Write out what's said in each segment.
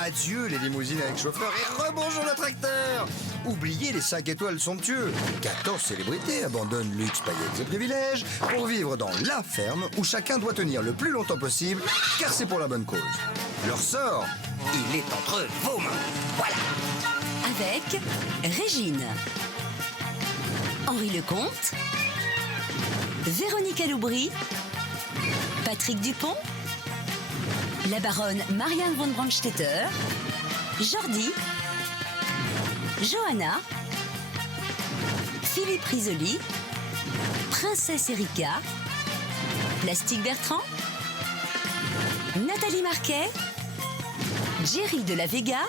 Adieu les limousines avec chauffeur et rebonjour le tracteur. Oubliez les 5 étoiles somptueux. 14 célébrités abandonnent luxe, paillettes et privilèges pour vivre dans la ferme où chacun doit tenir le plus longtemps possible car c'est pour la bonne cause. Leur sort, il est entre vos mains. Voilà. Avec Régine, Henri Lecomte, Véronique Aloubry, Patrick Dupont, la baronne Marianne von Brandstetter, Jordi, Johanna, Philippe Risoli, Princesse Erika, Plastique Bertrand, Nathalie Marquet, Jerry de la Vega,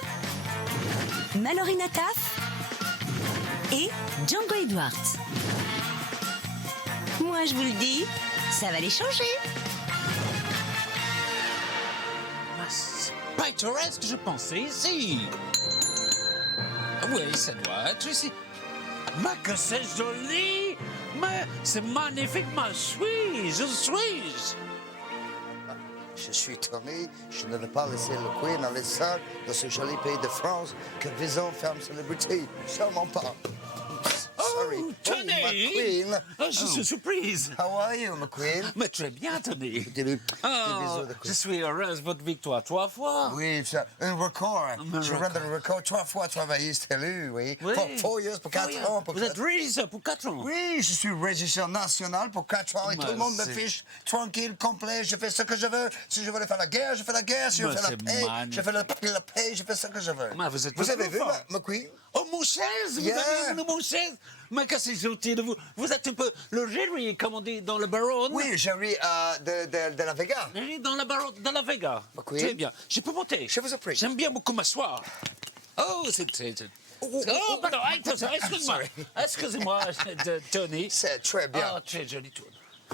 Mallory Nataf et Django Edwards. Moi, je vous le dis, ça va les changer. C'est pittoresque, je pensais ici. Oui, ça doit être ici. Mais que c'est joli! Mais c'est magnifiquement suisse, suisse! Je suis étonné, je ne vais pas laisser le Queen aller seul dans ce joli pays de France que Vison ferme célébrité. Sûrement pas. Sorry. Oh, Tony! Oh, ma Queen! Oh, je suis surprise! How are you, ma Queen? Mais très bien, Tony! Des bisous de Je suis heureuse de votre victoire 3 fois! Oui, c'est un record. Je record. rends le record 3 fois travaillé, c'était élu, oui. Oui. Pour 4 years, pour 4 ans. Vous êtes régisseur pour 4 ans? Oui, je suis régisseur national pour 4 ans et tout le monde me fiche tranquille, complet, je fais ce que je veux. Si je veux faire la guerre, je fais la guerre. Si je veux faire la paix, je fais la paix, je fais ce que je veux. Mais vous êtes Vous avez trop vu, fort. ma Queen? Oh, mon chaise! Vous Yeah. avez vu mon chaise? Mais que c'est gentil de vous! Vous êtes un peu le Jerry, comme on dit dans le Baron. Oui, Jerry de la Vega. Jerry dans le Baron de la Vega. Oui. Très bien. Je peux monter? Je vous en prie. J'aime bien beaucoup m'asseoir. Oh, c'est très... oh, Oh, pardon, excusez-moi. Sorry. Excusez-moi, Tony. C'est très bien. Oh, très joli tour.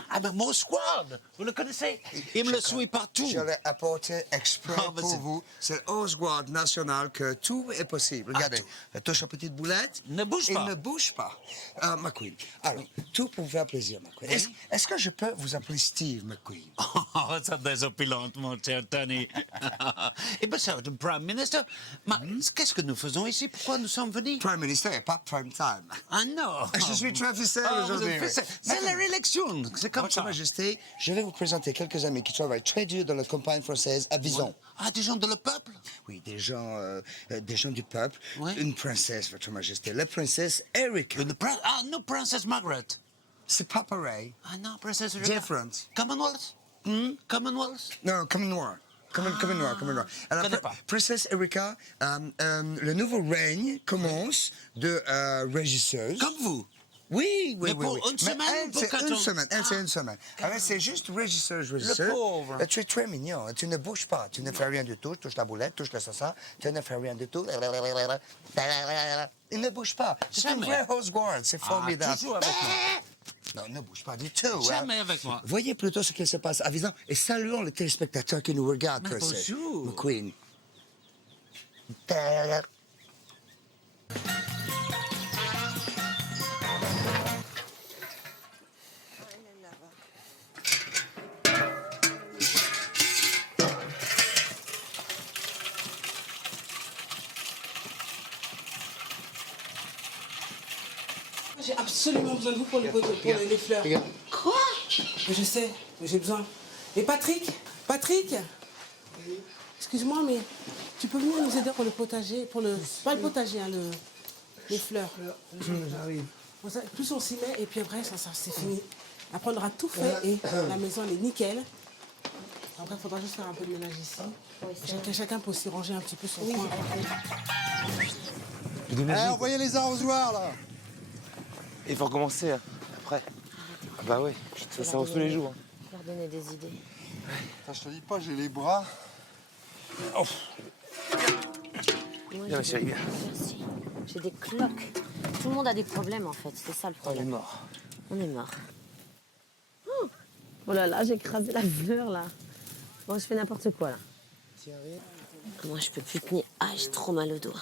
Ah, mais mon squad, vous le connaissez? Il me le suit partout. Je l'ai apporté exprès Oh, mais pour c'est- vous. C'est au squad national que tout est possible. Regardez, tout. elle touche à petite boulette. Ne bouge Il pas. ne bouge pas. Ma Queen. Alors, tout pour vous faire plaisir, ma Queen. Oui. Est-ce que je peux vous appeler Steve, ma Queen? Oh, ça désopilante, mon cher Tony. Eh bien, ça, le Prime Minister, mais qu'est-ce que nous faisons ici? Pourquoi nous sommes venus? Prime Minister et pas Prime Time. Ah non! Je suis très ficelle Ah, vous aujourd'hui. êtes ficelle. oui. C'est la réélection, c'est comme Votre ça. Majesté, je vais vous présenter quelques amis qui travaillent très dur dans la campagne française à Vison. Ah, des gens de le peuple? Oui, des gens du peuple. Oui. Une princesse, Votre Majesté, la princesse Erika. Ah, non, Princess Margaret. C'est pas pareil. Ah non, Princess Different. Commonwealth? Commonwealth? Non, comme noir. Comme noir. Alors, connais pas. Princesse Erika, le nouveau règne commence de régisseuse. Comme vous? Oui. Mais pour une Mais semaine elle, ou pour c'est 4 une ans? semaine. Elle, c'est une semaine. Alors, c'est juste régisseuse. Le pauvre. Tu es très mignon. Tu ne bouges pas. Tu ne fais rien du tout. Touche la boulette, touche le sassa. Tu ne fais rien du tout. Il ne bouge pas. C'est une Jamais. vraie Rose Guard. C'est formidable. Ah, toujours avec moi. Non, ne bouge pas du tout. Jamais avec moi. Voyez plutôt ce qui se passe à Vison et saluons les téléspectateurs qui nous regardent. Mais Princess. bonjour. Ma Queen. J'ai absolument besoin de vous pour les fleurs. Quoi? Je sais, mais j'ai besoin. Et Patrick? Excuse-moi, mais tu peux venir nous aider pour le potager, pas le potager, hein, les fleurs. J'arrive. Plus on s'y met, et puis après, ça c'est fini. Après, on aura tout fait et la maison, elle est nickel. Après, il faudra juste faire un peu de ménage ici. Chacun peut aussi ranger un petit peu son coin. Envoyez les arrosoirs, là. Il faut recommencer après. Ah bah ouais, ça avance tous les jours. Leur donner des idées. Putain, je te dis pas, j'ai les bras. Moi, Viens, ma j'ai chérie, des- viens. Merci. J'ai des cloques. Tout le monde a des problèmes en fait, c'est ça le On est problème. mort. On est mort. Oh là là, j'ai écrasé la fleur là. Bon, je fais n'importe quoi là. Moi, je peux plus tenir. Ah, j'ai trop mal au dos.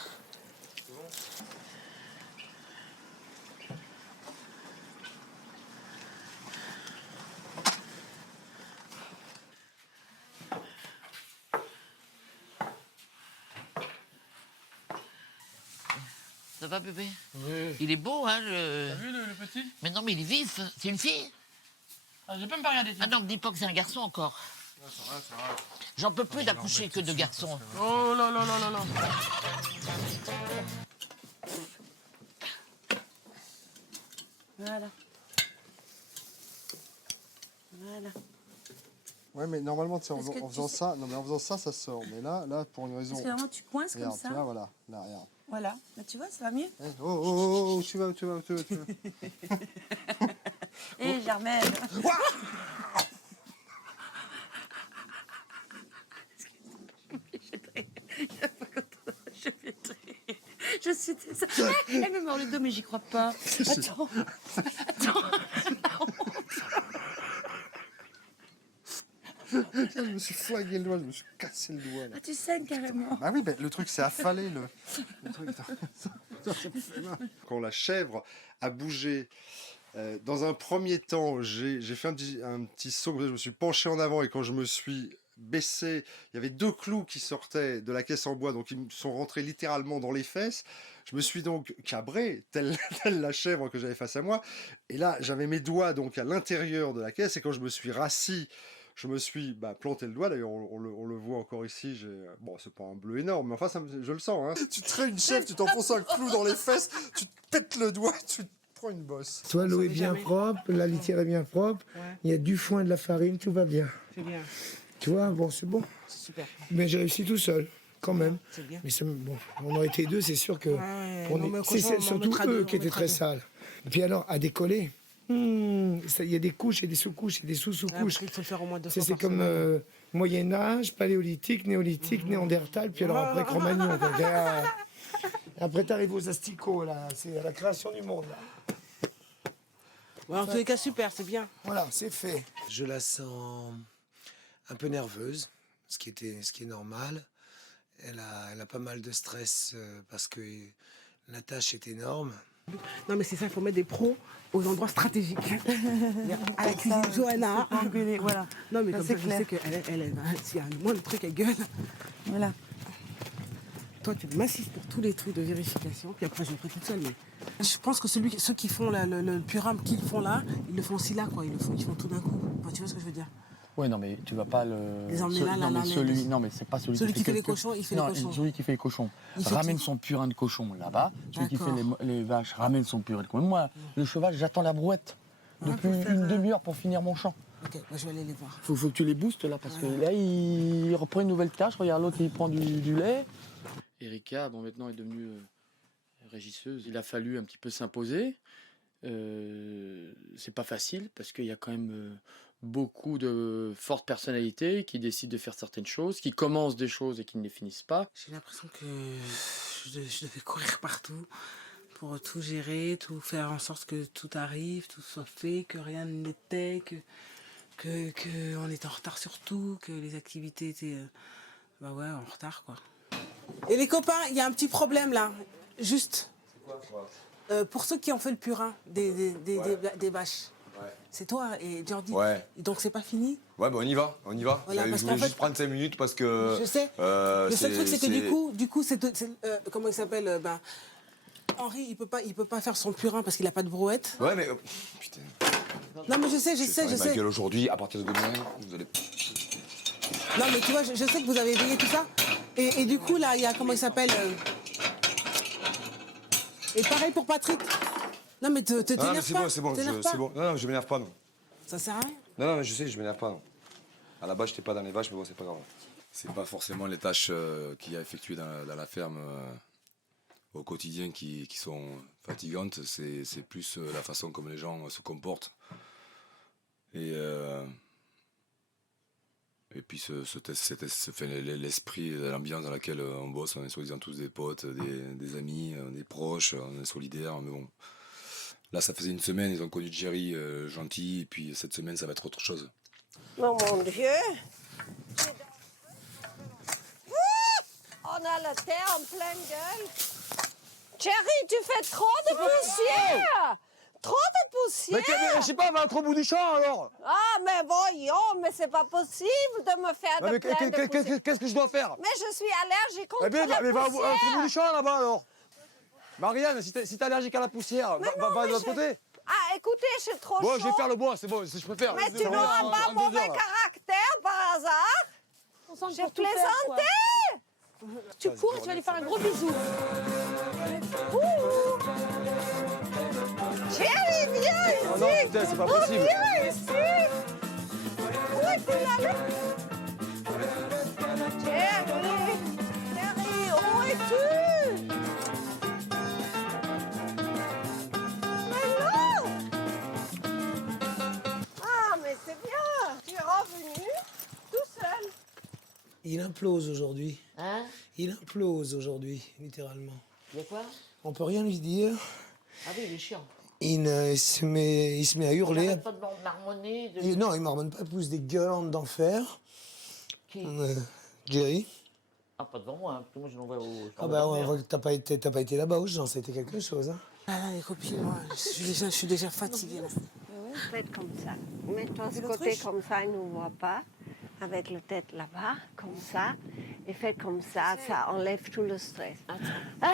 Ça va, bébé? Oui. Il est beau, hein, T'as vu le petit? Mais non, mais il est vif. C'est une fille? Ah, j'ai pas même pas regardé. Ah non, me dis pas que c'est un garçon encore. J'en peux plus d'accoucher que de garçons. Oh là là là là là. Voilà. Voilà. Ouais, mais normalement, tu sais, en Est-ce que en tu faisant sais- ça, non, mais en faisant ça, ça sort. Mais là, pour une raison. Parce que vraiment, tu coinces comme Regarde, ça. tu vois, voilà. Là, regarde. Voilà. Là, tu vois, ça va mieux. Eh, oh, oh, oh, oh, tu vas, tu vas, tu vas, tu vas. Hé, Germaine. Je suis désolée. Elle me mord le dos, mais j'y crois pas. Attends. Attends. Je me suis flingué le doigt, je me suis cassé le doigt. Là. Ah, tu saignes carrément. Ah oui, ben, le truc, c'est affalé. Le truc, quand la chèvre a bougé, dans un premier temps, j'ai fait un petit saut, je me suis penché en avant et quand je me suis baissé, il y avait 2 clous qui sortaient de la caisse en bois, donc ils me sont rentrés littéralement dans les fesses. Je me suis donc cabré, telle la chèvre que j'avais face à moi. Et là, j'avais mes doigts donc à l'intérieur de la caisse et quand je me suis rassis, je me suis planté le doigt, d'ailleurs on le voit encore ici, bon c'est pas un bleu énorme, mais enfin je le sens. Hein. Tu traites une chèvre, tu t'enfonces un clou dans les fesses, tu te pètes le doigt, tu te prends une bosse. Toi, l'eau est bien propre, la litière est bien propre, il y a du foin, de la farine, tout va bien. C'est bien. Tu vois, bon, c'est bon. C'est super. Mais j'ai réussi tout seul, quand même. C'est bien. Mais bon, on aurait été 2, c'est sûr que... non, mais au c'est cochon, on surtout mettra eux deux, qui on étaient mettra très deux. sales. Et puis alors, à décoller, il y a des couches et des sous-couches et des sous-sous-couches. Il faut le faire au moins 2 C'est fois par comme semaine. Moyen-Âge, paléolithique, néolithique, néandertal, puis alors après Cro-Magnon. quoi. Après, t'arrives aux asticots, là. C'est à la création du monde, là. Ouais, en tous les cas, super, c'est bien. Voilà, c'est fait. Je la sens un peu nerveuse, ce qui est normal. Elle a pas mal de stress parce que la tâche est énorme. Non, mais c'est ça, il faut mettre des pros aux endroits stratégiques. À la cuisine, Johanna. Voilà. Non, mais Ça, comme c'est ça, je clair. sais qu'elle, s'il y a moins de trucs, elle gueule. Voilà. Toi, tu m'assistes pour tous les trucs de vérification, puis après, je le ferai toute seule. Mais je pense que ceux qui font le purin qu'ils font là, ils le font aussi là, quoi. Ils font tout d'un coup. Enfin, tu vois ce que je veux dire? Ouais, non, mais tu vas pas le. Les emmener là, non, là, mais là, celui... là. non, mais c'est pas celui, Celui qui fait que- les cochons, il fait non, les cochons. Celui qui fait les cochons Il fait ramène tout. son purin de cochon là-bas. Celui qui fait D'accord. les vaches ramène son purin de cochon. Moi, le cheval, j'attends la brouette depuis une demi-heure pour finir mon champ. Ok, moi, je vais aller les voir. Faut que tu les boostes là, parce que là, il reprend une nouvelle tâche. Regarde, l'autre, il prend du lait. Erika, bon, maintenant, est devenue régisseuse. Il a fallu un petit peu s'imposer. C'est pas facile, parce qu'il y a quand même beaucoup de fortes personnalités qui décident de faire certaines choses, qui commencent des choses et qui ne les finissent pas. J'ai l'impression que je devais courir partout pour tout gérer, tout faire en sorte que tout arrive, tout soit fait, que rien n'était, que on était en retard sur tout, que les activités étaient en retard, quoi. Et les copains, il y a un petit problème là, juste. Pour ceux qui ont fait le purin des vaches. Ouais. C'est toi et Jordi. Ouais. Donc c'est pas fini? Ouais, bah on y va, on y va. Voilà, parce je voulais qu'en fait- juste prendre 5 minutes parce que... Je sais. Le seul truc, c'est que du coup, comment il s'appelle Henri, il peut pas faire son purin parce qu'il a pas de brouette. Ouais, mais... putain. Non, mais je sais. Ma gueule aujourd'hui, à partir de demain, vous allez... Non, mais tu vois, je sais que vous avez veillé tout ça. Et du coup, là, il y a, comment il s'appelle Et pareil pour Patrick. Non, mais Non, mais t'énerve c'est pas. bon, c'est bon, T'énerve pas. c'est bon. Non, je m'énerve pas, non. Ça sert à rien. Non, mais je sais, je m'énerve pas, non. À la base, j'étais pas dans les vaches, mais bon, c'est pas grave. C'est pas forcément les tâches qu'il y a effectuées dans la ferme au quotidien qui sont fatigantes, c'est plus la façon comme les gens se comportent. Et puis l'esprit, l'ambiance dans laquelle on bosse, on est soi-disant tous des potes, des amis, on est proches, on est solidaires, mais bon. Là, ça faisait une semaine, ils ont connu Jerry gentil, et puis cette semaine, ça va être autre chose. Oh mon Dieu! On a la terre en pleine gueule. Jerry, tu fais trop de poussière! Trop de poussière! Mais je sais pas, va au bout du champ alors! Ah, mais voyons, mais c'est pas possible de me faire de plein de poussière. Qu'est-ce que je dois faire? Mais je suis allergique contre Eh bien, la va au poussière. bout du champ là-bas alors! Marianne, si t'es allergique à la poussière, va de l'autre côté. Ah, écoutez, je suis trop Bon, chaud. je vais faire le bois, c'est bon, je préfère. Mais tu n'auras pas mauvais caractère par hasard. Je plaisantais. Tu cours, tu vas lui faire un gros bisou. Chérie, viens ici. Oh non, putain, c'est pas possible. Viens ici. Où est-ce qu'il allait? Chérie, où es-tu? Mais non. Ah, mais c'est bien. Tu es revenu tout seul. Il implose aujourd'hui. Hein? Il implose aujourd'hui, littéralement. Il y a quoi? On peut rien lui dire. Ah oui, il est chiant. Il se met à hurler. Il arrête pas de marmonner. Non, il marmonne pas, il pousse des gueulantes d'enfer. Qui? Jerry. Ah, pas devant moi, hein, parce que moi je l'envoie au... Ah bah on voit que t'as pas été là-bas, Jean, ça a été quelque chose. Hein. Ah, les copines, moi, je suis déjà fatiguée. Là. Faites comme ça. Mets-toi ce côté comme ça, il ne nous voit pas. Avec la tête là-bas, comme ça. Et faites comme ça, ça enlève tout le stress. Ah!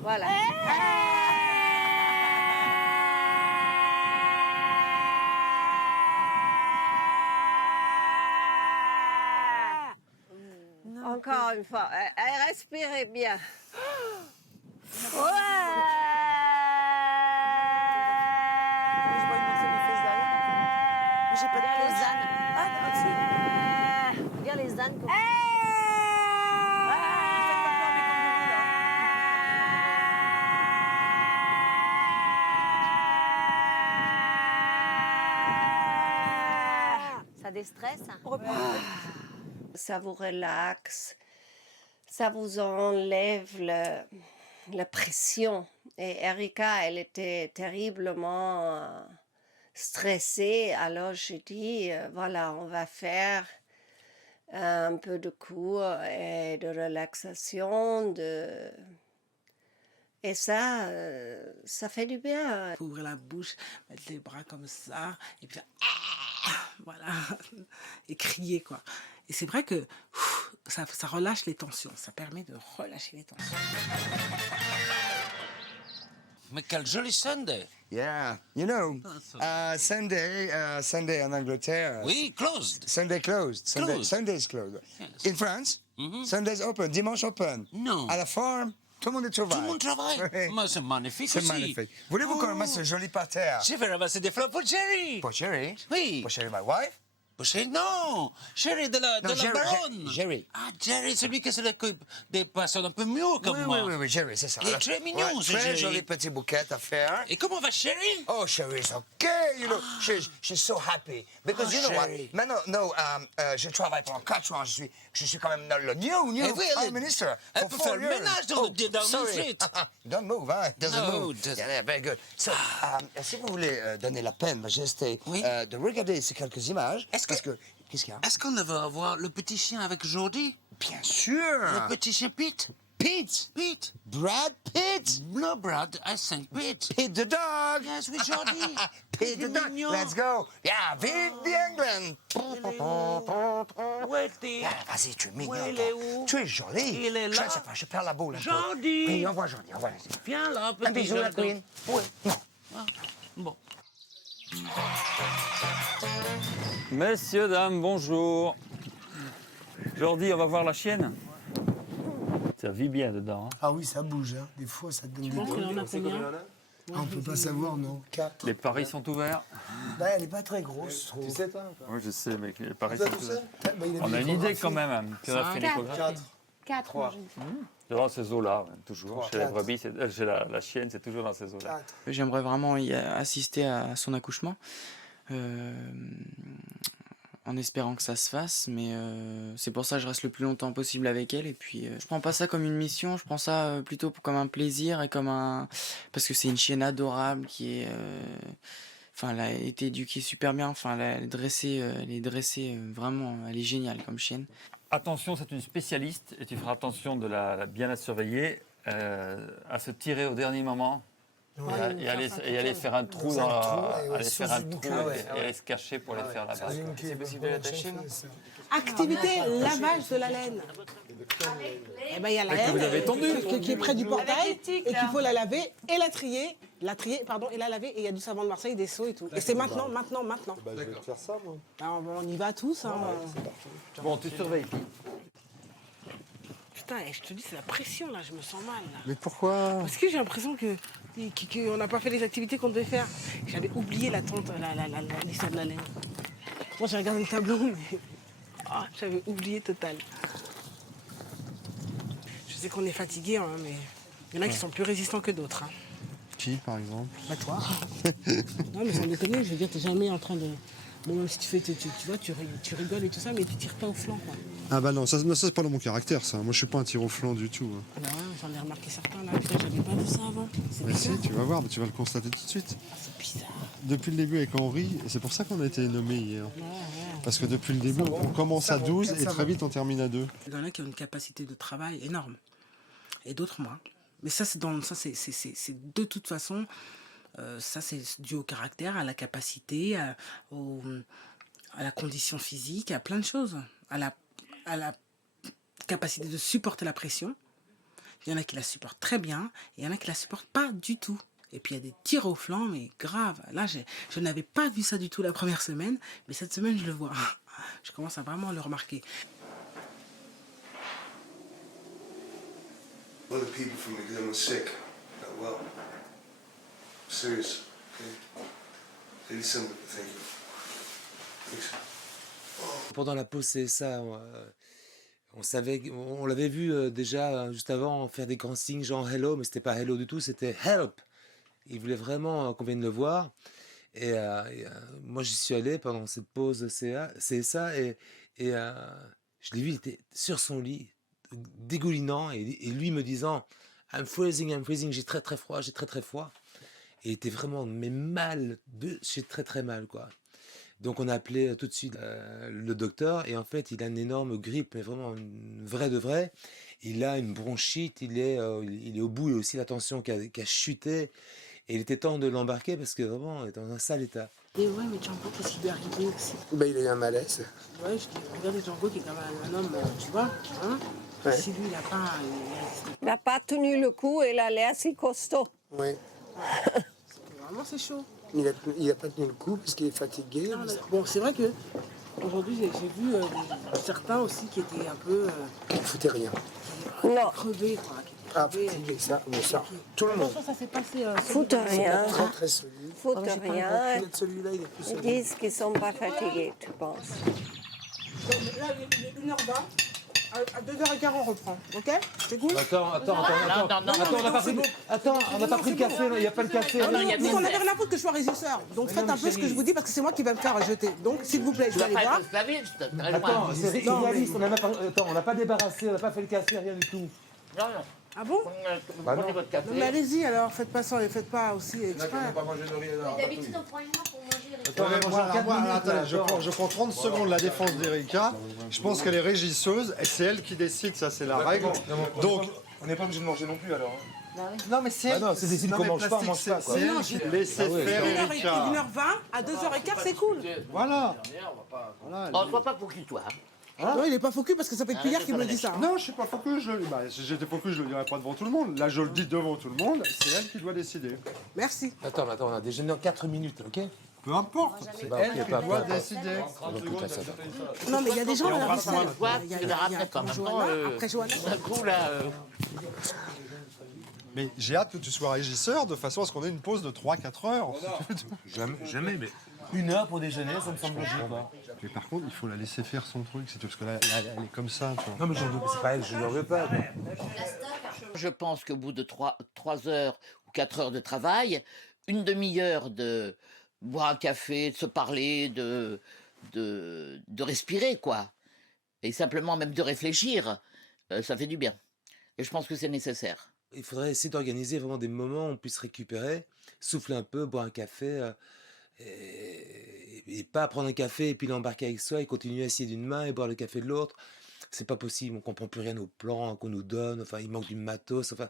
Voilà. Encore une fois. Respirez bien. J'ai pas de les ânes. Regarde les ânes. Ça déstresse. Ça vous relaxe, ça vous enlève la pression. Et Erika, elle était terriblement stressée. Alors j'ai dit, voilà, on va faire un peu de cours et de relaxation. Et ça fait du bien. Faut ouvrir la bouche, mettre les bras comme ça, et puis voilà, et crier quoi. Et c'est vrai que ça relâche les tensions, ça permet de relâcher les tensions. Mais quel joli Sunday. Yeah, you know, Sunday en Angleterre. Oui, closed. Sunday closed. Sunday's closed. Yes. In France, Sunday's open, dimanche open. Non. À la farm, tout le monde travaille. Tout le monde travaille. Oui. Mais c'est magnifique C'est aussi. magnifique. Voulez-vous qu'on ramasse ce joli parterre? Je vais ramasser des fleurs pour Jerry. Pour Jerry? Oui. Pour Jerry, my wife? Pour Jerry, non. Jerry de la baronne. Jerry. Ah, Jerry, celui qui s'occupe des personnes un peu mieux comme moi. Oui, Jerry, c'est ça. Il est très mignon, Ouais, ce très Jerry. joli petit bouquet à faire. Et comment va Jerry? Oh, Sherry's okay, you know. She's so happy. Because you know Sherry. what? Maintenant, je travaille pendant 4 ans. Je suis quand même le new Eh oui, Prime Minister. elle for peut faire 4 le years. ménage dans le sorry. fleet. Don't move, hein? Doesn't No, move. doesn't. Yeah, very good. So, si vous voulez donner la peine, majesté, Oui. de regarder ces quelques images, Est-ce parce que qu'est-ce qu'il y a? Est-ce qu'on va avoir le petit chien avec Jordi? Bien sûr. Le petit chien Pete? Pete. Pete? Brad Pitt. No, Brad, I think Pete. Pete the dog. Yes, with Jordi. Pete the dog. mignon. Let's go. Yeah, vive the England. Où est-il? Yeah, vas-y, tu es mignon. Ouais, il toi. est où? Tu es joli. Il est là. Je perds la boule. un peu. Jordi. Oui, envoie Jordi, envoie. Viens là, petit Un bisou, la Jordan. queen. Oui. Non. Bon. Messieurs, dames, bonjour. Jordi, on va voir la chienne. Ça vit bien dedans. Hein. Ah oui, ça bouge, hein. Des fois ça donne des Donc, coups. on a combien? Ah, on peut pas savoir, non. 4. Les paris sont ouverts. Bah, elle est pas très grosse, je trouve. Tu sais, toi? Oui, je sais, mais les paris Vous sont êtes tout ouverts. seul? Bah, il On a une idée quand même. Hein, puis on a fait une 4. échographie. 4, moi, je dis. C'est dans ces eaux-là, ouais, toujours. Trois. Chez la Quatre. brebis, chez la chienne, c'est toujours dans ces eaux-là. 4. J'aimerais vraiment y assister à son accouchement, en espérant que ça se fasse, mais c'est pour ça que je reste le plus longtemps possible avec elle. Et puis, je prends pas ça comme une mission, je prends ça plutôt comme un plaisir et comme un... Parce que c'est une chienne adorable qui est... Enfin, elle a été éduquée super bien, enfin, elle est dressée vraiment, elle est géniale comme chienne. Attention, c'est une spécialiste et tu feras attention de bien la surveiller, à se tirer au dernier moment. Ouais. Et aller faire un trou Dans un dans trou, et ouais, aller sous faire un une trou queue, ouais. et aller se cacher pour aller faire la base. C'est possible de l'attacher, non? Activité, lavage de la laine. Eh ben, il y a la Ah, que vous haine avez tendu. qui est près du portail les tiques, et là. qu'il faut la laver et la trier. Et la laver. Et il y a du savon de Marseille, des seaux et tout. Et c'est maintenant. Bah, je vais te faire ça, moi. Alors, on y va tous. Hein. Bon, tu surveilles. Putain, je te dis, c'est la pression là, je me sens mal là. Mais pourquoi? Parce que j'ai l'impression qu'on n'a pas fait les activités qu'on devait faire. J'avais oublié l'histoire de la laine. Moi j'ai regardé le tableau, mais j'avais oublié total. Je sais qu'on est fatigué, hein, mais il y en a qui sont plus résistants que d'autres. Hein. Qui, par exemple? Bah toi. Non mais sans déconner, je veux dire, t'es jamais en train de... Bon, même si tu fais, tu vois, tu rigoles et tout ça, mais tu tires pas au flanc, quoi. Ah bah non, ça c'est pas dans mon caractère, ça. Moi, je suis pas un tir au flanc du tout. Ah bah ouais, j'en ai remarqué certains là. Putain, j'avais pas vu ça avant. C'est Mais bizarre. si, tu vas voir, mais tu vas le constater tout de suite. C'est bizarre. Depuis le début avec Henri, et c'est pour ça qu'on a été nommés hier. Ouais. Parce que depuis le début, on commence à 12 et très vite on termine à 2. Il y en a qui ont une capacité de travail énorme. Et d'autres moins. Mais ça, c'est de toute façon, ça c'est dû au caractère, à la capacité, à la condition physique, à plein de choses. À la capacité de supporter la pression. Il y en a qui la supportent très bien, et il y en a qui la supportent pas du tout. Et puis il y a des tirs au flanc, mais grave. Là, je n'avais pas vu ça du tout la première semaine, mais cette semaine, je le vois. Je commence à vraiment le remarquer. One of the people from the exam was sick, not well. Serious, okay? Lady Simba, thank you. Thanks. Pendant la pause CSA, on l'avait vu déjà juste avant faire des grands signes genre hello, mais c'était pas hello du tout, c'était help. Il voulait vraiment qu'on vienne le voir. Et moi, j'y suis allé pendant cette pause CSA et je l'ai vu, il était sur son lit, dégoulinant, et lui me disant I'm freezing, j'ai très très froid, j'ai très très froid. Et il était vraiment mais mal, j'ai très très mal, quoi. Donc on a appelé tout de suite le docteur, et en fait il a une énorme grippe, mais vraiment une vraie de vraie. Il a une bronchite, il est au bout, il a aussi la tension qui a chuté, et il était temps de l'embarquer parce que vraiment il est dans un sale état. Et ouais, mais Django, qu'est-ce qui lui est arrivé aussi? Ben, il a eu un malaise. Ouais, je dis, regarde Django qui est quand même un homme, tu vois, hein? Ouais. Si lui, il n'a pas... Il n'a pas tenu le coup et il a l'air si costaud. Oui. Vraiment, c'est chaud. Il a pas tenu le coup parce qu'il est fatigué. Non, bon, c'est vrai que aujourd'hui j'ai vu certains aussi qui étaient un peu... Il ne foutait rien. Non. Crevés, quoi. Ah, fatigué, ça, mais ça. Tout le monde. Ça s'est passé... Fout rien. Très très solide. Fout rien. Celui-là, il est plus Ils solide. disent qu'ils ne sont pas fatigués, tu penses. Là, il est 1h20. À 2h15, on reprend, ok? C'est cool? Attends, on n'a pas pris le café, il n'y a pas le café. Non, on n'avait rien à foutre que je sois régisseur. Donc faites un peu ce que je vous dis parce que c'est moi qui va me faire jeter. Donc s'il vous plaît, je vais aller voir. Attends, c'est réaliste, on n'a pas débarrassé, on n'a pas fait le café, rien du tout. Non. Ah bon? Bah non. Non, mais allez-y alors, faites pas ça et faites pas aussi exprès. D'habitude, on prend une heure pour manger. Je prends 30 secondes la défense d'Erika. Je pense qu'elle est régisseuse et c'est elle qui décide, ça c'est la règle. Donc, on n'est pas obligé de manger non plus alors. non mais c'est non, c'est des signes qu'on mange pas, on mange pas. C'est elle qui laissez faire Erika. 1h20 à 2h15, c'est cool. Voilà. On ne voit pas pour qui, toi. Non, il est pas focus parce que ça fait depuis hier qu'il me dit ça. Non, je suis pas focus. Si j'étais focus, je le dirais pas devant tout le monde. Là, je le dis devant tout le monde. C'est elle qui doit décider. Merci. Attends, on a déjeuné en 4 minutes, ok? Peu importe. C'est elle qui doit décider. Non, mais il y a des gens à la vaisselle. Il y a après quand même. Après Johanna. D'un coup, là... Mais j'ai hâte que tu sois régisseur de façon à ce qu'on ait une pause de 3-4 heures. Jamais, mais 1 heure pour déjeuner, ça me semble logique. Mais par contre, il faut la laisser faire son truc. C'est tout, parce que là, elle est comme ça, tu vois. Non, mais c'est pas elle, je n'en veux pas. Quoi. Je pense qu'au bout de 3 heures ou 4 heures de travail, une demi-heure de boire un café, de se parler, de respirer, quoi. Et simplement même de réfléchir, ça fait du bien. Et je pense que c'est nécessaire. Il faudrait essayer d'organiser vraiment des moments où on puisse récupérer, souffler un peu, boire un café, et pas prendre un café et puis l'embarquer avec soi et continuer à essayer d'une main et boire le café de l'autre. C'est pas possible, on comprend plus rien aux plans qu'on nous donne, enfin il manque du matos, enfin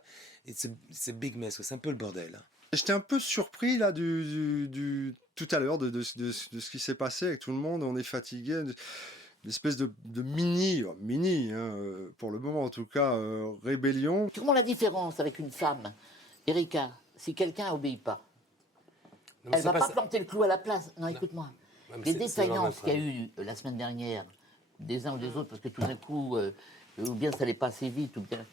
c'est big mess, c'est un peu le bordel. J'étais un peu surpris là tout à l'heure de ce qui s'est passé avec tout le monde. On est fatigué espèce de mini, pour le moment en tout cas, rébellion. Comment la différence avec une femme, Erika, si quelqu'un n'obéit pas, elle va pas planter le clou à la place. Non, écoute-moi. Les défaillances qu'il y a eu la semaine dernière, des uns ou des autres, parce que tout d'un coup, ou bien ça allait pas assez vite, ou bien...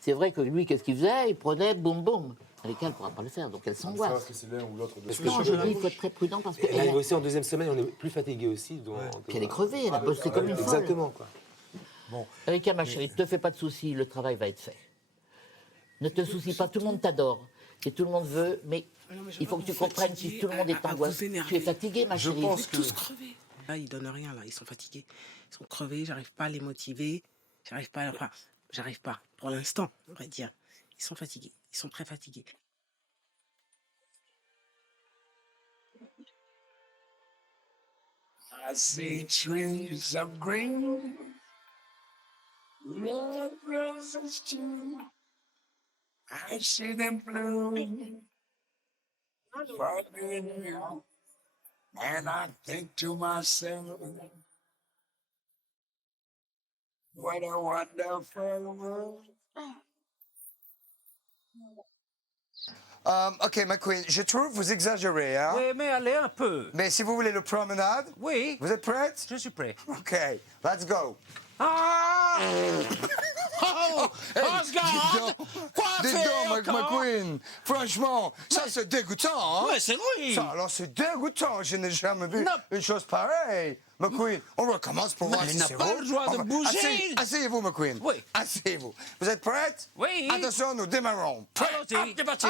C'est vrai que lui, qu'est-ce qu'il faisait? Il prenait boum boum. Erika, elle ne pourra pas le faire, donc elle s'angoisse. que c'est l'un ou l'autre de Non, je dis, il faut être très prudent parce que... Elle a bossé en deuxième semaine, on est plus fatigué aussi. Donc, Puis elle est crevée, elle a bossé comme une folle. Exactement, quoi. Bon. Erika, ma chérie, ne te fais pas de soucis, le travail va être fait. Ne te soucie pas, tout le monde t'adore. Et tout le monde veut, mais il faut que tu comprennes si tout le monde est angoissé. Tu es fatiguée, ma chérie. Ils sont tous crevés. Là, ils donnent rien, là. Ils sont fatigués. Ils sont crevés, j'arrive pas à les motiver. J'arrive pas, pour l'instant, on va dire. Ils sont fatigués. Ils sont très fatigués. I see trees of green, red roses too. I see them bloom for me and you. And I think to myself, what a wonderful world. Ok, McQueen, je trouve vous exagérez, hein? Oui, mais allez un peu. Mais si vous voulez le promenade, oui. Vous êtes prête? Je suis prêt. Ok, let's go. Ah! Oh, Osgard! Quoi Dis faire donc, McQueen, franchement, ça c'est dégoûtant, hein? Mais c'est oui! Ça, alors c'est dégoûtant, je n'ai jamais vu une chose pareille. McQueen, on recommence pour voir Mais si il n'a c'est pas vrai. le droit de bouger. Asseyez-vous, McQueen. Oui. Asseyez-vous. Vous êtes prête? Oui. Attention, nous démarrons. Prêt? Allons-y. C'est parti.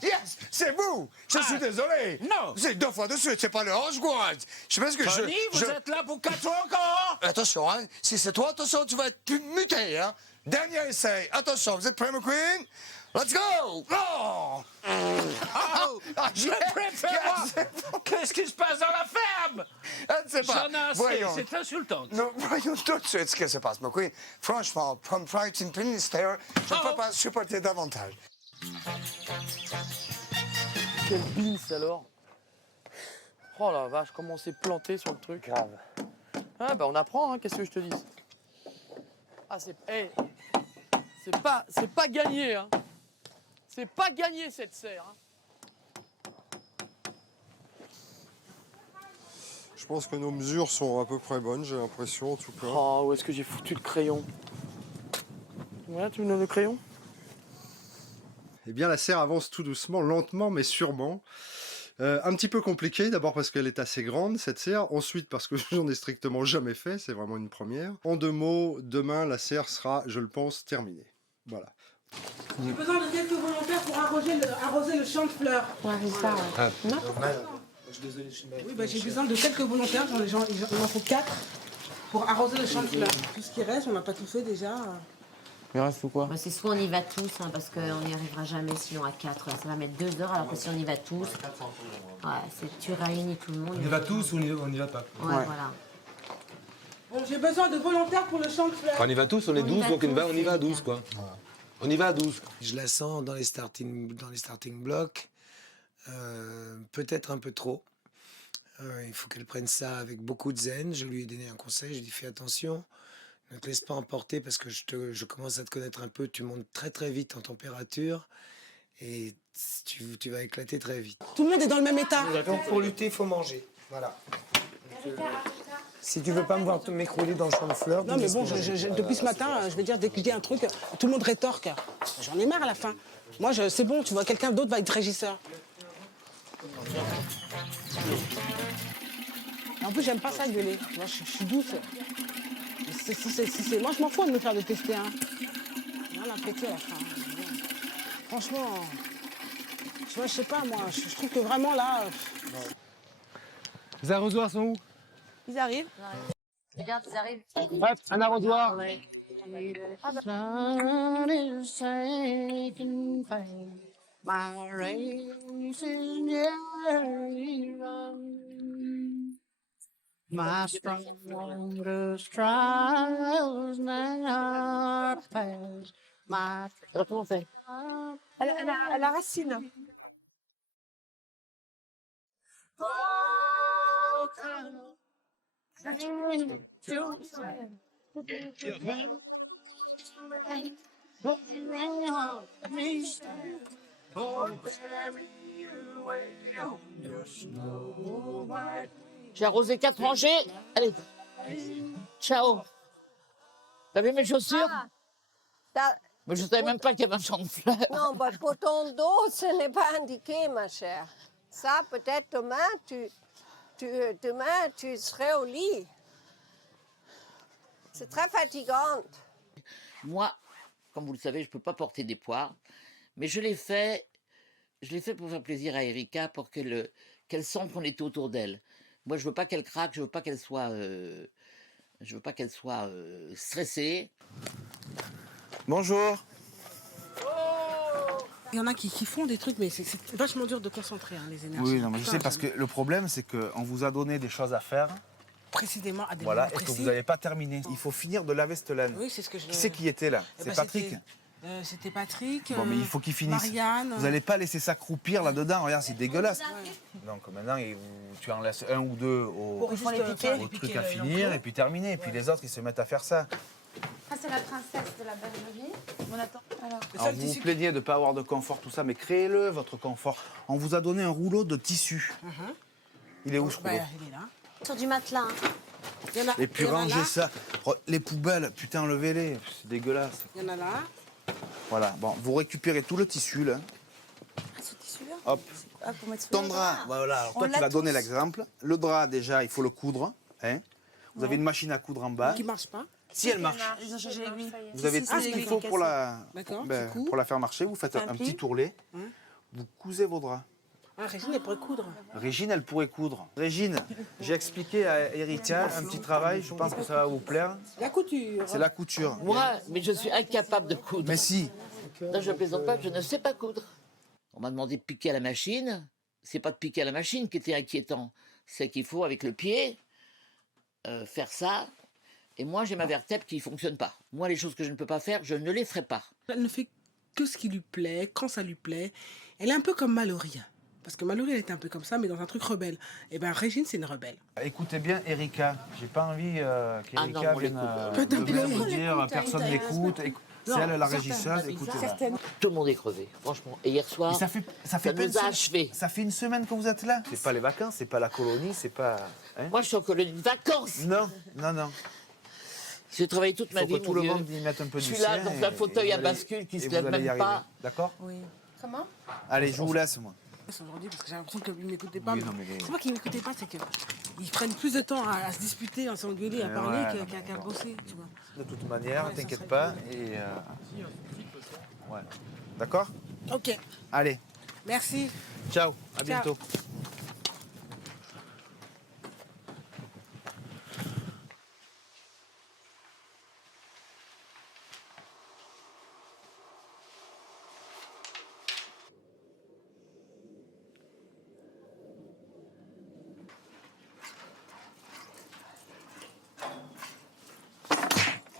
Yes, c'est vous. Je suis désolé. Non. C'est 2 fois de suite, c'est pas le Osgood. Je sais pas ce que Tony, vous êtes là pour 4 fois encore? Attention, hein. Si c'est toi, attention, tu vas être muté, hein. Dernier essai. Attention, vous êtes prêts, McQueen? Let's go! Oh! Je préfère moi. Qu'est-ce qui se passe dans la ferme? Je ne sais pas. J'en ai assez, Voyons. c'est insultant. Nous voyons tout de suite ce qui se passe, McQueen. Franchement, comme Brighton Minister, je ne peux pas supporter davantage. Quel bins alors. Oh la vache, comment on s'est planté sur le truc. Grave. Ah bah on apprend, hein, qu'est-ce que je te dis. Ah c'est pas gagné, hein. C'est pas gagné cette serre. Hein. Je pense que nos mesures sont à peu près bonnes, j'ai l'impression en tout cas. Oh, où est-ce que j'ai foutu le crayon? Ouais, tu me donnes le crayon? Eh bien, la serre avance tout doucement, lentement, mais sûrement. Un petit peu compliqué, d'abord parce qu'elle est assez grande, cette serre. Ensuite, parce que j'en ai strictement jamais fait, c'est vraiment une première. En 2 mots, demain, la serre sera, je le pense, terminée. Voilà. J'ai besoin de quelques volontaires pour arroser le champ de fleurs. Ouais, c'est ça. Ah, Non. Oui, bah, j'ai besoin de quelques volontaires, il m'en faut 4 pour arroser le champ de fleurs. Tout ce qui reste, on n'a pas tout fait déjà. Il reste ou quoi? Bah, c'est soit on y va tous, hein, parce qu'on n'y arrivera jamais sinon à 4. Ça va mettre 2 heures, alors que si on y va tous, tu réunis tout le monde. On y va tous ou on n'y va pas? Ouais, voilà. Bon, j'ai besoin de volontaires pour le champ de fleurs. Quand on y va tous, on est 12, donc on y va à 12, quoi. On y va à 12. Je la sens dans les starting blocks, peut-être un peu trop. Il faut qu'elle prenne ça avec beaucoup de zen. Je lui ai donné un conseil, je lui ai dit fais attention, ne te laisse pas emporter parce que je commence à te connaître un peu, tu montes très très vite en température et tu vas éclater très vite. Tout le monde est dans le même état. Donc pour lutter, il faut manger. Voilà. Si tu veux pas me voir m'écrouler dans le champ de fleurs... Non mais bon, depuis ce matin, je vais dire, dès que je dis un truc, tout le monde rétorque. J'en ai marre à la fin. Moi, c'est bon, tu vois, quelqu'un d'autre va être régisseur. En plus, j'aime pas ça gueuler. Moi, je suis douce. Moi, je m'en fous de me faire détester. Hein. Non, la péter à la fin. Franchement, tu vois, je sais pas, moi, je trouve que vraiment là... Les arrosoirs sont où? Ils arrivent. Regarde, ils arrivent. Hop, un arrosoir. My strongest trials now past. My... Recommencez. À la racine. J'ai arrosé 4 rangées. Allez. Ciao. T'as vu mes chaussures? Mais je ne savais même pas qu'il y avait un champ de fleurs. Non, bah, pour ton dos, ce n'est pas indiqué, ma chère. Ça, peut-être demain, tu serais au lit. C'est très fatigant. Moi, comme vous le savez, je ne peux pas porter des poids. Mais je l'ai fait pour faire plaisir à Erika, pour qu'elle sente qu'on était autour d'elle. Moi, je ne veux pas qu'elle craque, je ne veux pas qu'elle soit, stressée. Bonjour. Il y en a qui font des trucs, mais c'est vachement dur de concentrer les énergies. Oui, non, mais je sais, parce que le problème, c'est qu'on vous a donné des choses à faire. Précisément à des Voilà, moments et que précis. vous n'avez pas terminé. Il faut finir de laver cette laine. Oui, c'est ce que je... Qui c'est qui était là? Eh C'est ben, Patrick? C'était Patrick. Bon, mais il faut qu'il finisse. Marianne. Vous n'allez pas laisser ça croupir là-dedans. Regarde, c'est dégueulasse. Donc maintenant, tu en laisses un ou deux au truc à finir, et puis terminer. Et puis les autres, ils se mettent à faire ça. Ça, c'est la princesse de la bergerie. On attend. Alors vous vous plaignez de ne pas avoir de confort, tout ça, mais créez-le, votre confort. On vous a donné un rouleau de tissu. Il est où, ce rouleau? Il est là. Sur du matelas. Et puis rangez ça. Les poubelles, putain, enlevez-les. C'est dégueulasse. Il y en a là. Voilà, bon, vous récupérez tout le tissu, là. Ah, ce tissu-là? Hop. Pour mettre sous Ton le drap, voilà. Alors On toi, tu l'a vas donner tous. l'exemple. Le drap, déjà, il faut le coudre. Hein. Vous avez une machine à coudre en bas. Qui marche pas. Si elle marche. Ils ont changé l'aiguille. Vous avez tout ce qu'il faut pour la faire marcher. Vous faites un pli. petit tourlet. Vous cousez vos draps. Ah, Régine, elle pourrait coudre. Régine, elle pourrait coudre. Régine, j'ai expliqué à Erika un petit travail, je pense que ça va vous plaire. La couture. C'est la couture. Moi, mais je suis incapable de coudre. Mais si. Non, je ne plaisante pas, je ne sais pas coudre. On m'a demandé de piquer à la machine. C'est pas de piquer à la machine qui était inquiétant. C'est qu'il faut, avec le pied, faire ça. Et moi, j'ai ma vertèbre qui ne fonctionne pas. Moi, les choses que je ne peux pas faire, je ne les ferai pas. Elle ne fait que ce qui lui plaît, quand ça lui plaît. Elle est un peu comme Mallory. Parce que Mallory, elle était un peu comme ça, mais dans un truc rebelle. Et bien, Régine, c'est une rebelle. Écoutez bien Erika. J'ai pas envie qu'Erika non, moi, vienne j'écoute. vous dire personne n'écoute. C'est elle la régisseuse, écoutez-la. Tout le monde est crevé, franchement. Et hier soir, ça nous a achevés. Ça fait une semaine que vous êtes là. C'est pas les vacances, c'est pas la colonie, c'est pas. Hein? Moi, je suis en colonie de vacances. Non, non, non. J'ai travaillé toute ma vie, Il faut que tout le monde y mette un peu je du suis là sien dans un fauteuil et à vous bascule qui se et lève vous allez y même arriver. pas. D'accord? Oui. Comment? Allez, je vous laisse, moi. Aujourd'hui, parce que j'ai l'impression qu'ils ne m'écoutaient pas. Oui, non, mais- C'est pas qu'ils ne m'écoutaient pas, c'est qu'ils prennent plus de temps à se disputer, à s'engueuler, à parler qu'à bosser. Tu vois. De toute manière, t'inquiète pas. Et ouais. D'accord? Ok, Allez, merci. ciao, à Ciao. bientôt.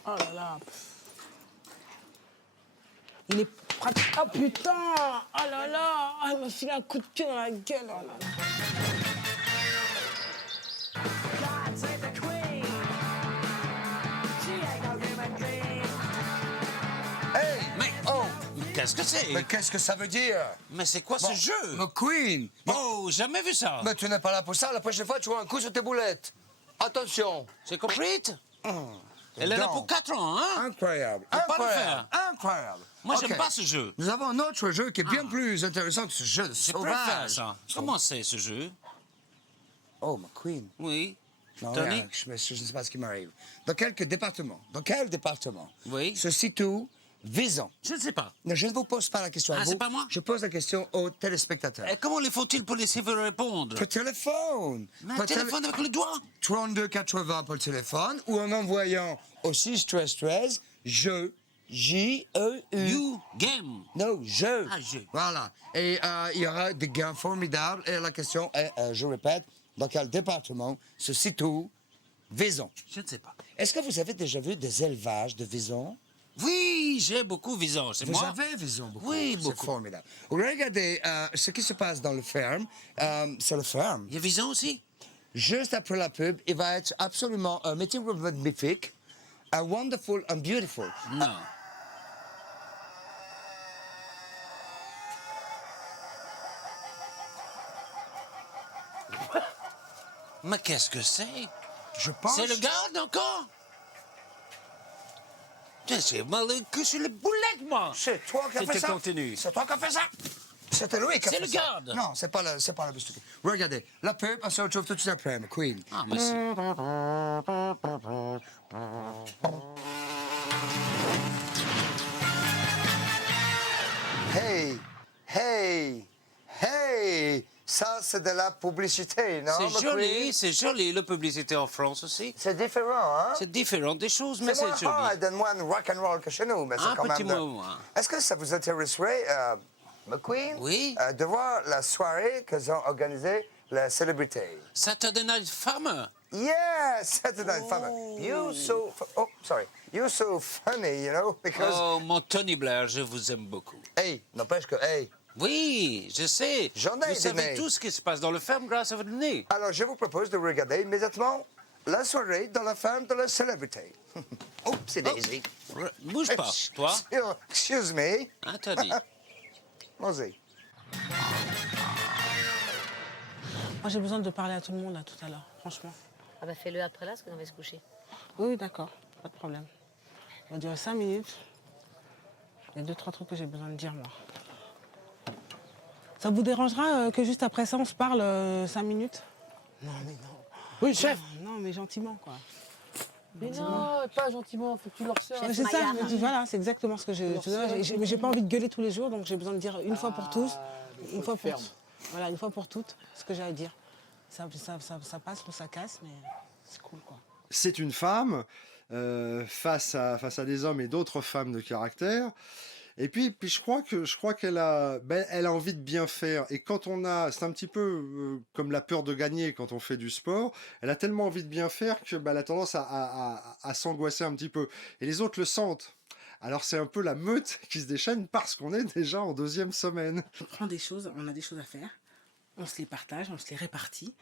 Oh là là. Il est pratique. Oh putain. Oh là là. Oh, il m'a filé un coup de pied dans la gueule. Oh là là. Hey! Mais qu'est-ce que c'est? Mais qu'est-ce que ça veut dire? Mais c'est quoi ce jeu? McQueen! Oh, jamais vu ça. Mais tu n'es pas là pour ça. La prochaine fois, tu auras un coup sur tes boulettes. Attention! C'est compris? Elle est là pour 4 ans, hein? Incroyable! Faut pas le Incroyable! faire. Incroyable! Moi, Ok. j'aime pas ce jeu. Nous avons un autre jeu qui est bien plus intéressant que ce jeu de Je préfère sauvage. ça. Comment c'est ce jeu? Oh, McQueen. Oui. Non, Tony? regarde, je ne sais pas ce qui m'arrive. Dans quel département Oui. se situe Vaison? Je ne sais pas. Non, je ne vous pose pas la question à Ah, vous. c'est pas moi? Je pose la question aux téléspectateurs. Et comment les faut-il pour laisser vous répondre? Par téléphone. Mais Par un téléphone avec le doigt? 3280 pour le téléphone ou en envoyant au 613 je J-E-U. You, game. Non, je. Ah, je. Voilà. Et il y aura des gains formidables. Et la question est, je répète, dans quel département se situe Vaison? Je ne sais pas. Est-ce que vous avez déjà vu des élevages de visons? Oui, j'ai beaucoup Vaison, c'est Vous moi. avez Vaison beaucoup? Oui, C'est beaucoup. formidable. Regardez ce qui se passe dans le ferme. C'est le ferme. Il y a Vaison aussi? juste après la pub, il va être absolument un métier magnifique, un wonderful and beautiful. Non. Mais qu'est-ce que c'est? Je pense... C'est le garde encore? C'est mal que sur les boulettes, moi. C'est toi qui as fait ça. Continue. C'est toi qui as fait ça. C'était lui qui a fait ça. C'est le garde. Non, c'est pas la biscuiterie. Regardez, la pub, on se retrouve tout de suite après, McQueen. Ah, merci. Hey, hey, hey. Ça, c'est de la publicité, non, C'est joli, la publicité en France aussi. C'est différent, hein? C'est différent des choses, mais c'est moins joli. hard and moins rock and roll que chez nous, mais c'est Un quand petit même... mot, hein. Est-ce que ça vous intéresserait, McQueen, de voir la soirée qu'ils ont organisée, la célébrité? Saturday Night Farmer. Yes, Saturday Night Farmer. You're so funny, you know, because... Oh, mon Tony Blair, je vous aime beaucoup. Hey, n'empêche que, hey... Oui, je sais. J'en ai Vous savez des tout ce qui se passe dans le ferme grâce à votre nez. Alors, je vous propose de regarder immédiatement la soirée dans la ferme de la célébrité. Oh, c'est Daisy. Bouge pas, toi. Excuse me. Interdit. Vas-y. Moi, j'ai besoin de parler à tout le monde, là, tout à l'heure, franchement. Ah bah fais-le après là, parce qu'on va se coucher. Oui, d'accord, pas de problème. Ça va durer 5 minutes. Il y a 2-3 trucs que j'ai besoin de dire, moi. Ça vous dérangera que juste après ça, on se parle 5 minutes? Non, mais non. Oui, chef. Non, mais gentiment, quoi. Mais non, pas gentiment, faut que tu leur sers. C'est ça, voilà, c'est exactement ce que mais j'ai pas envie de gueuler tous les jours, donc j'ai besoin de dire une fois pour tous, une fois pour voilà, une fois pour toutes, ce que j'ai à dire. Ça passe ou ça casse, mais c'est cool, quoi. C'est une femme face à des hommes et d'autres femmes de caractère. Et puis je crois qu'elle a envie de bien faire. Et quand c'est un petit peu comme la peur de gagner quand on fait du sport. Elle a tellement envie de bien faire que elle a tendance à s'angoisser un petit peu. Et les autres le sentent. Alors c'est un peu la meute qui se déchaîne parce qu'on est déjà en 2e semaine. On prend des choses, on a des choses à faire, on se les partage, on se les répartit.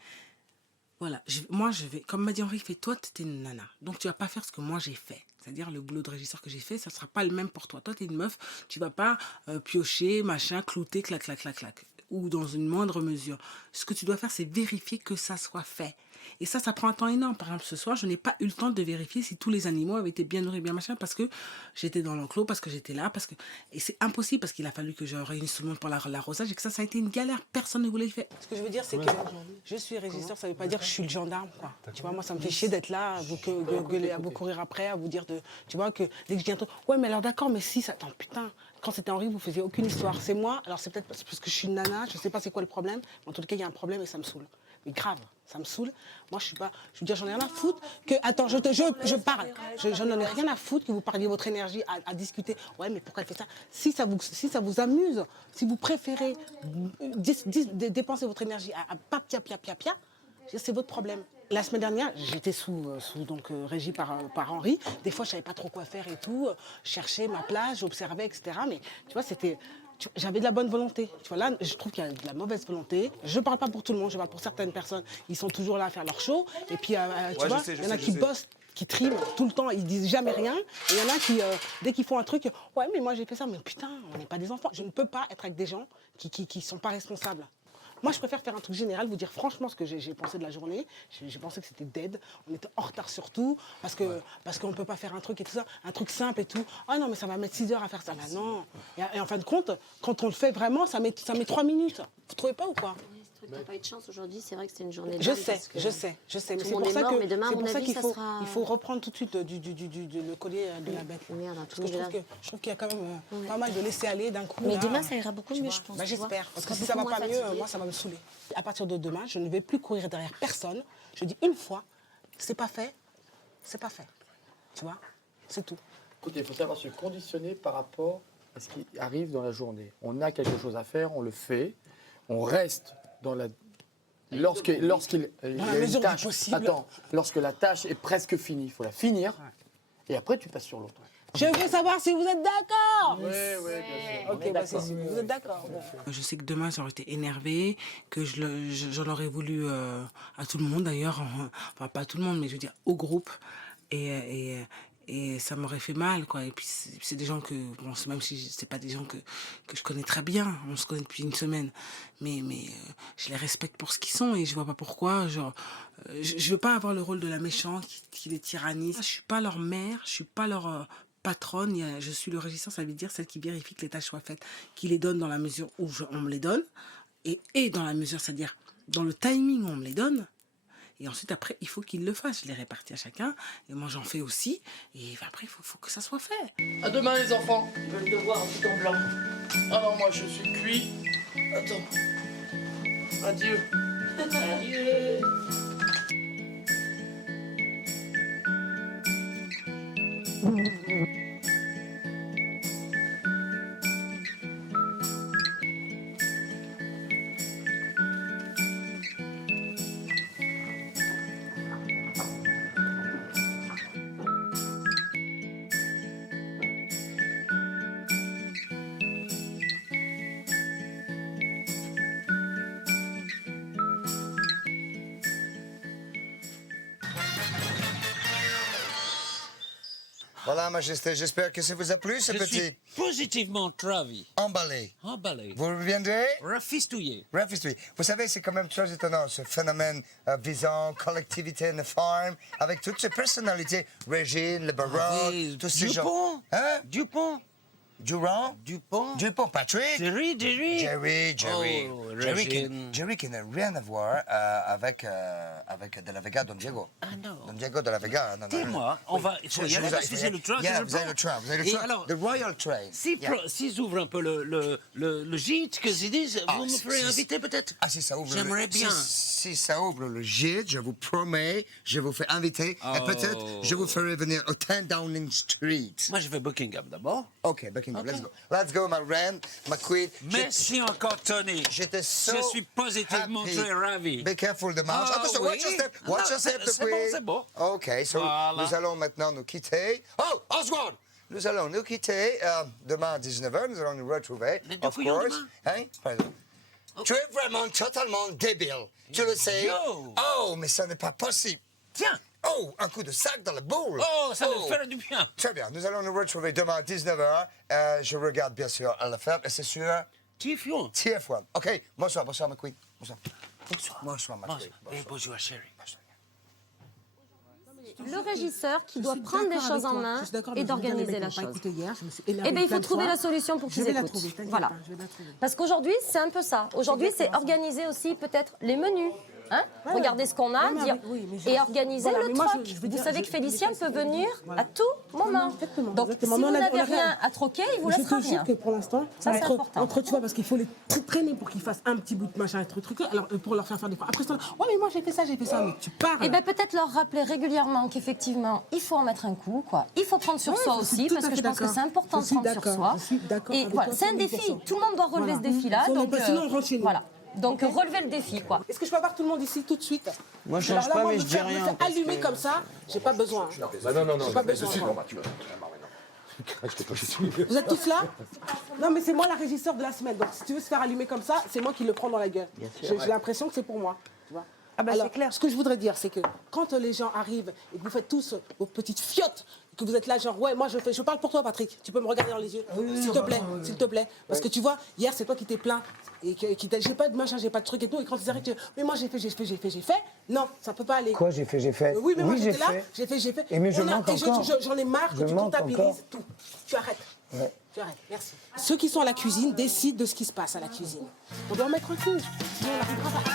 Voilà, moi je vais, comme m'a dit Henri, toi t'es une nana, donc tu vas pas faire ce que moi j'ai fait. C'est-à-dire le boulot de régisseur que j'ai fait, ça sera pas le même pour toi. Toi t'es une meuf, tu vas pas piocher, machin, clouter, clac, clac, clac, clac. Ou dans une moindre mesure. Ce que tu dois faire, c'est vérifier que ça soit fait. Et ça prend un temps énorme. Par exemple, ce soir, je n'ai pas eu le temps de vérifier si tous les animaux avaient été bien nourris, bien machin, parce que j'étais dans l'enclos, parce que j'étais là, et c'est impossible, parce qu'il a fallu que je réunisse tout le monde pour l'arrosage, et que ça a été une galère. Personne ne voulait le faire. Ce que je veux dire, c'est que je suis régisseur, ça ne veut pas dire que je suis le gendarme, quoi. Tu vois, moi, ça me fait chier d'être là, à vous courir après, à vous dire tu vois, que dès que je dis un truc, ouais, mais alors d'accord, mais si, ça... Attends, putain, quand c'était Henri, vous faisiez aucune histoire. C'est moi, alors c'est peut-être parce que je suis une nana, je sais pas c'est quoi le problème, mais en tout cas, il y a un problème et ça me saoule. Mais grave, ça me saoule. Moi, je veux dire, j'en ai rien à foutre que... Attends, je parle. Je n'en ai rien à foutre que vous parliez votre énergie à discuter. Ouais, mais pourquoi elle fait ça? Si ça vous amuse, si vous préférez dépenser votre énergie à papia, c'est votre problème. La semaine dernière, j'étais sous régie par Henri. Des fois, je savais pas trop quoi faire et tout. Je cherchais ma place, j'observais, etc. Mais tu vois, j'avais de la bonne volonté. Tu vois, là, je trouve qu'il y a de la mauvaise volonté. Je parle pas pour tout le monde, je parle pour certaines personnes. Ils sont toujours là à faire leur show. Et puis, tu vois, il y en a qui bossent, qui triment tout le temps, ils disent jamais rien. Et il y en a qui, dès qu'ils font un truc, ouais, mais moi j'ai fait ça. Mais putain, on n'est pas des enfants. Je ne peux pas être avec des gens qui sont pas responsables. Moi, je préfère faire un truc général, vous dire franchement ce que j'ai pensé de la journée. J'ai pensé que c'était dead. On était en retard surtout, parce qu'on ne peut pas faire un truc et tout ça, un truc simple et tout. Ah non, mais ça va mettre 6 heures à faire ça. Bah non. Et en fin de compte, quand on le fait vraiment, ça met 3 minutes. Vous trouvez pas ou quoi? T'as pas eu de chance aujourd'hui, c'est vrai que c'était une journée de Je sais. Mais c'est pour ça qu'il faut reprendre tout de suite le collier de la bête. Merde, je trouve qu'il y a quand même pas mal de laisser aller d'un coup. Mais demain, ça ira beaucoup mieux, je pense. J'espère, parce que si ça va pas mieux, moi, ça va me saouler. À partir de demain, je ne vais plus courir derrière personne. Je dis une fois, c'est pas fait, c'est pas fait. Tu vois, c'est tout. Écoutez, il faut savoir se conditionner par rapport à ce qui arrive dans la journée. On a quelque chose à faire, on le fait, on reste dans la... Lorsqu'il y a une tâche, attends, lorsque la tâche est presque finie, il faut la finir. Et après, tu passes sur l'autre. Je veux savoir si vous êtes d'accord. Oui, bien sûr. Ok, bah c'est sûr. Vous êtes d'accord. Je sais que demain, j'aurais été énervée, que j'en aurais voulu à tout le monde d'ailleurs. Enfin, pas à tout le monde, mais je veux dire au groupe. Et ça m'aurait fait mal, quoi. Et puis, c'est des gens que... Bon, même si c'est pas des gens que je connais très bien. On se connaît depuis une semaine. Mais je les respecte pour ce qu'ils sont et je vois pas pourquoi. Genre, je veux pas avoir le rôle de la méchante qui les tyrannise. Je suis pas leur mère, je suis pas leur... patronne, je suis le régisseur, ça veut dire celle qui vérifie que les tâches soient faites, qui les donne dans la mesure où on me les donne, et dans la mesure, c'est-à-dire dans le timing où on me les donne, et ensuite après, il faut qu'ils le fassent, je les répartis à chacun, et moi j'en fais aussi, et après il faut que ça soit fait. À demain les enfants. Ils veulent te voir tout en blanc. Ah non, moi je suis cuit. Attends. Adieu. Adieu. Voilà, Majesté, j'espère que ça vous a plu, ce Je petit... suis positivement ravi. Emballé. Emballé. Vous reviendrez? Rafistouillé. Rafistouillé. Vous savez, c'est quand même très étonnant, ce phénomène visant collectivité in the farm, avec toutes ces personnalités, Régine, le Baron, tous ces gens... Dupont. Hein? Dupont. Durand? Dupont. Dupont, Patrick? Jerry. Jerry. Oh, Jerry qui n'a rien à voir avec De La Vega, Don Diego. Ah non. Don Diego De La Vega. Non, Dis-moi, il faut y aller parce que c'est le train. Vous avez le train. Et alors, The Royal Train. S'ils ouvrent un peu le gîte, que ils disent, vous me ferez inviter peut-être? Ah, si ça ouvre. J'aimerais bien. Si ça ouvre le gîte, je vous promets, je vous fais inviter. Et peut-être, je vous ferai venir au 10 Downing Street. Moi, je vais Buckingham d'abord. OK, Buckingham. Let's go, my reine, ma queen. Merci encore, Tony. J'étais so Je suis positivement happy. très ravi. Be careful de marche. Attention, oui. watch your step. Watch your step, the queen. C'est bon. OK, so Voilà. nous allons maintenant nous quitter. Oh, Oswald! Nous allons nous quitter demain à 19h. Nous allons nous retrouver, of course. Hein? Pardon. Tu es vraiment totalement débile. Tu le sais. No. Oh, mais ça n'est pas possible. Tiens. Oh, un coup de sac dans la boule. Oh, ça va faire du bien. Très bien. Nous allons nous retrouver demain à 19h. Je regarde bien sûr à la ferme et c'est sûr. TF1. TF1. OK. Bonsoir, ma queen. Bonsoir. Bonsoir, ma queen. Et bonjour à Chérie. Le régisseur qui doit prendre les choses en main et d'organiser la chose. Eh bien, il faut trouver la solution pour qu'ils écoutent. Voilà. Parce qu'aujourd'hui, c'est un peu ça. Aujourd'hui, c'est organiser aussi peut-être les menus. Hein? Regardez ce qu'on a, et organiser le troc. Vous savez que Félicien peut venir à tout moment. Donc, si vous n'avez rien à troquer, il vous laissera rien. Je te jure que pour l'instant, ça c'est important. Tu vois, parce qu'il faut les traîner pour qu'ils fassent un petit bout de machin, un truc, alors pour leur faire des fois. Après ça, ouais, mais moi j'ai fait ça, mais tu pars. Et bien peut-être leur rappeler régulièrement qu'effectivement, il faut en mettre un coup, quoi. Il faut prendre sur soi aussi, parce que je pense que c'est important de prendre sur soi. Et voilà, c'est un défi. Tout le monde doit relever ce défi-là. Donc, sinon, on rentre chez nous. Voilà. Donc relevez le défi, quoi. Est-ce que je peux avoir tout le monde ici tout de suite? Moi je change pas, mais je dis rien. Me faire allumer comme ça, j'ai pas besoin. Non. J'ai pas besoin. Vous êtes tous là? Non, mais c'est moi la régisseur de la semaine. Donc si tu veux se faire allumer comme ça, c'est moi qui le prends dans la gueule. J'ai l'impression que c'est pour moi. Tu vois? Alors, c'est clair. Ce que je voudrais dire, c'est que quand les gens arrivent et que vous faites tous vos petites fiottes, que vous êtes là genre, ouais, moi je parle pour toi, Patrick. Tu peux me regarder dans les yeux, s'il te plaît. Parce que tu vois, hier c'est toi qui t'es plaint et qui t'as, j'ai pas de machin, j'ai pas de truc et tout. Et quand ils arrivent, tu dis, mais moi j'ai fait. Non, ça peut pas aller. Quoi, j'ai fait? Oui, mais moi j'étais là, j'ai fait. Et mais je manque encore. J'en ai marre que tu comptabilises tout. Tu arrêtes. Ouais. Tu arrêtes, merci. Ceux qui sont à la cuisine décident de ce qui se passe à la cuisine. On doit en mettre un coup. Sinon on n'arrivera pas.